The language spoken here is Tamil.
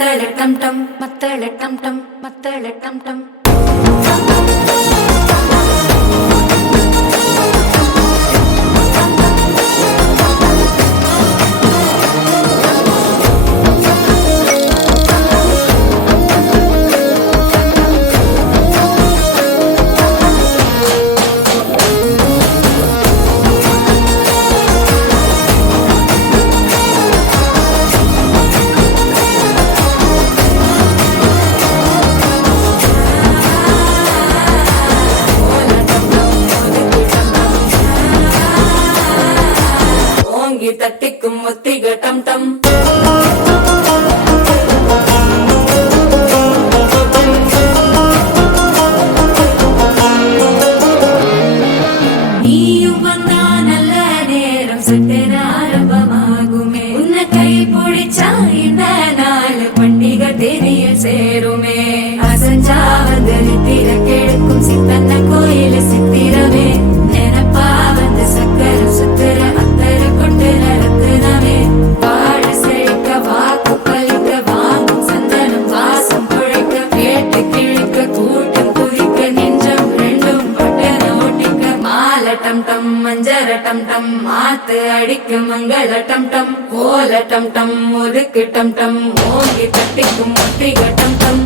மத்தள டம் டம் மத்தள டம் டம் மத்தள டம் டம் தட்டிக்கும் ஒத்திக டம் டம் நீயும் வந்தா நல்ல நேரம் சட்டென ஆரம்பமாகுமே உன்னை கை பிடிச்சா இந்த நாள் பண்டிகை தெரியல் சேருமே அசஞ்சா வந்து நித்திர கெடுக்கும் சித்தன்ன கோயில சித்திரமே நினப்பா வந்து சக்கர சுத்திர டம் டம் மஞ்சர டம் டம் மாத்து அடிக்கும் மங்கள டம் டம் கோல டம் டம் முறுக்கு டம் டம் ஓங்கி தட்டிக்கும் ஒத்திக டம் டம்